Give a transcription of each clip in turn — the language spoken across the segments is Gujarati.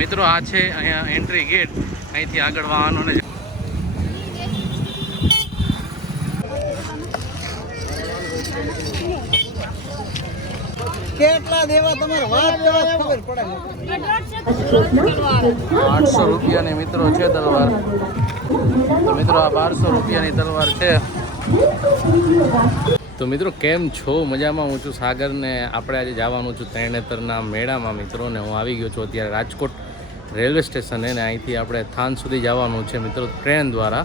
મિત્રો આ છે અહીંયા એન્ટ્રી ગેટ. અહીંથી આગળ વાહનોને કેટલા દેવા તમારે વાત કરવા ખબર પડે. 800 રૂપિયાની મિત્રો છે તલવાર. તો મિત્રો આ 1200 રૂપિયાની તલવાર છે. તો મિત્રો કેમ છો? મજામાં? હું છું સાગર ને આપણે આજે જવાનું છું તરણેતરના મેળામાં મિત્રો. ને હું આવી ગયો છું અત્યારે રાજકોટ રેલવે સ્ટેશને ને અહીંથી આપણે થાન સુધી જવાનું છે મિત્રો ટ્રેન દ્વારા.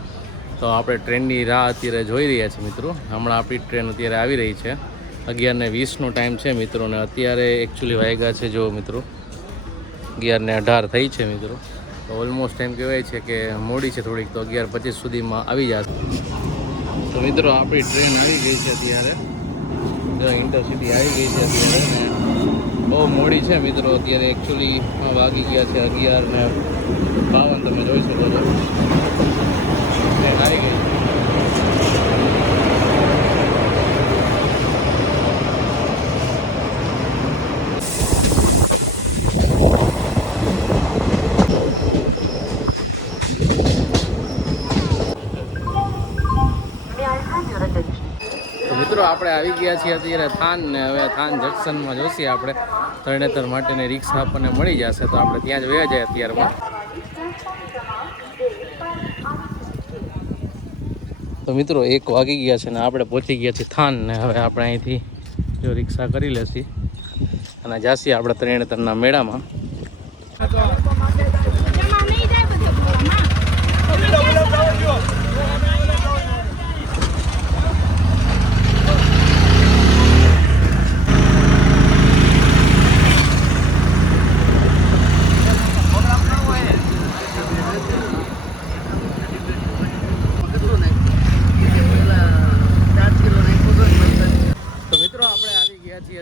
તો આપણે ટ્રેનની રાહ અત્યારે જોઈ રહ્યા છીએ મિત્રો. હમણાં આપણી ટ્રેન અત્યારે આવી રહી છે. 11:20નો ટાઈમ છે મિત્રો ને અત્યારે એકચ્યુઅલી વાગ્યા છે જો મિત્રો 11:18 થઈ છે મિત્રો. તો ઓલમોસ્ટ એમ કહેવાય છે કે મોડી છે થોડીક, તો 11:25 સુધીમાં આવી જશે. તો મિત્રો આપણી ટ્રેન આવી ગઈ છે અત્યારે, ઇન્ટરસિટી આવી ગઈ છે અત્યારે ને બહુ મોડી છે મિત્રો. અત્યારે એકચ્યુઅલી વાગી ગયા છે 11:52. તમે જોઈ શકો છો ટ્રેન આવી ગઈ છે. મિત્રો આપણે આવી ગયા છીએ અત્યારે થાન ને હવે થાન જંકશનમાં જોઈશે આપણે તરણેતર માટેની રિક્ષા આપણને મળી જશે, તો આપણે ત્યાં જ વયા જાય અત્યારમાં. તો મિત્રો 1 વાગી ગયા છે ને આપણે પહોંચી ગયા છીએ થાન ને હવે આપણે અહીંથી જો રિક્ષા કરી લેશી અને જાશી આપણે તરણેતરના મેળામાં.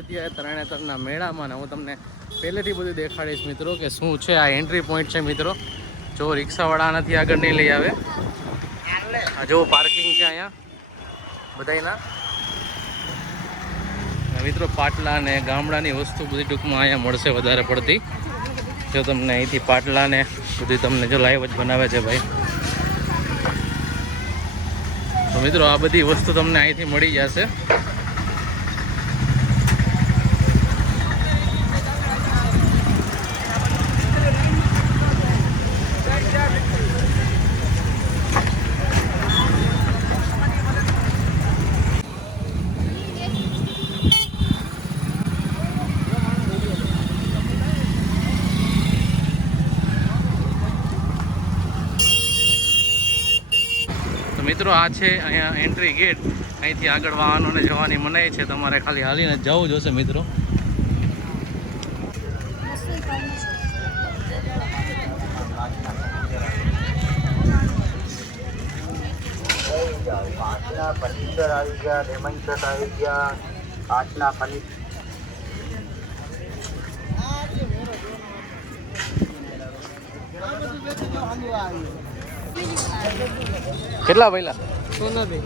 અત્યારે તરણેતરના મેળામાં ને હું તમને પહેલેથી બધું દેખાડીશ મિત્રો કે શું છે. આ એન્ટ્રી પોઈન્ટ છે મિત્રો. જો રિક્ષાવાળા નથી આગળ નહીં લઈ આવે. જો પાર્કિંગ છે અહીંયા બધાના મિત્રો. પાટલા ને ગામડાની વસ્તુ બધી ટૂંકમાં અહીંયા મળશે વધારે પડતી. જો તમને અહીંથી પાટલા ને બધી તમને જો લાઈવ જ બનાવે છે ભાઈ. તો મિત્રો આ બધી વસ્તુ તમને અહીંથી મળી જશે. મિત્રો આ છે અહીંયા એન્ટ્રી ગેટ. અહીંથી આગળ વાહનોને જવાની મનાઈ છે. તમારે ખાલી હાલીને જવું જોશે મિત્રો. ફર્નિચર આવી ગયા, લેમન શર્ટ આવી ગયા, કાચના ફર્નિચર. કેટલા પહેલા સોનાભાઈ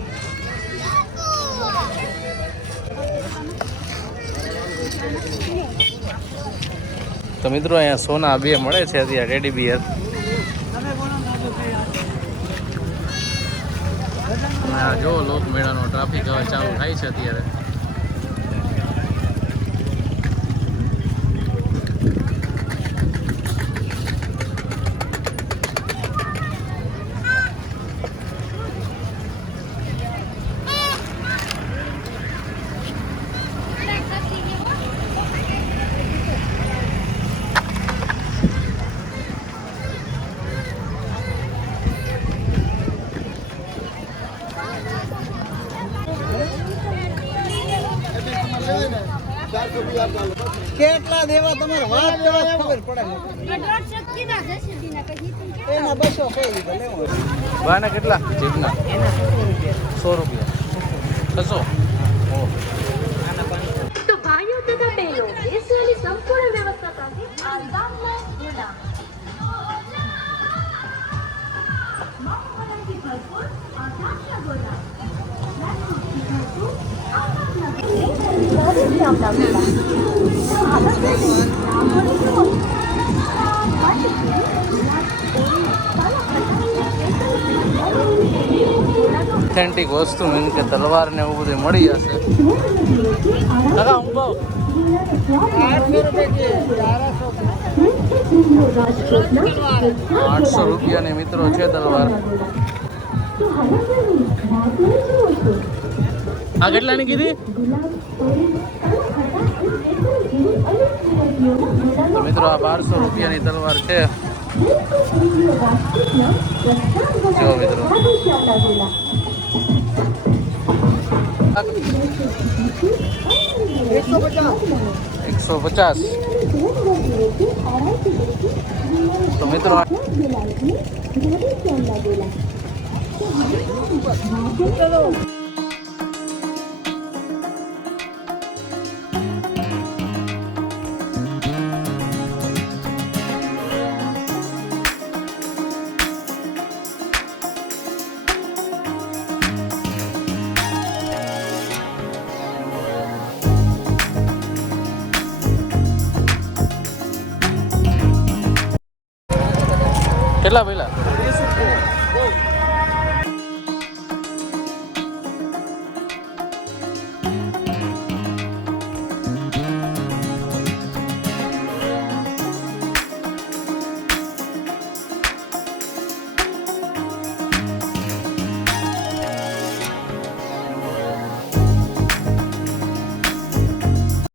તો મિત્રો અહીંયા સોના 2 મળે છે અત્યારે ટેડી બિયર. જો લોકમેળાનો ટ્રાફિક હવે ચાલુ થાય છે અત્યારે. કેટલા દેવા તમારે વાત કરવા ખબર પડે. એના 200 કઈ રીતે લેવો? બાના કેટલા જીપના? એના 100 રૂપિયા. 600. तो भाइयों तथा बहनों, इस वाली संपूर्ण व्यवस्था સાથે આરામદાયક મેળા માહોલથી ભરપૂર આધ્યાત્મિક ગોળા ઓથેન્ટિક વસ્તુ મીન કે તલવાર ને એવું બધું મળી જશે. કાકા હું ભાવ 800 રૂપિયાની મિત્રો છે તલવાર. આ કેટલાની કીધી? તો મિત્રો આ 1200 રૂપિયાની તલવાર છે. જો મિત્રો 150. તો મિત્રો કેટલા પેલા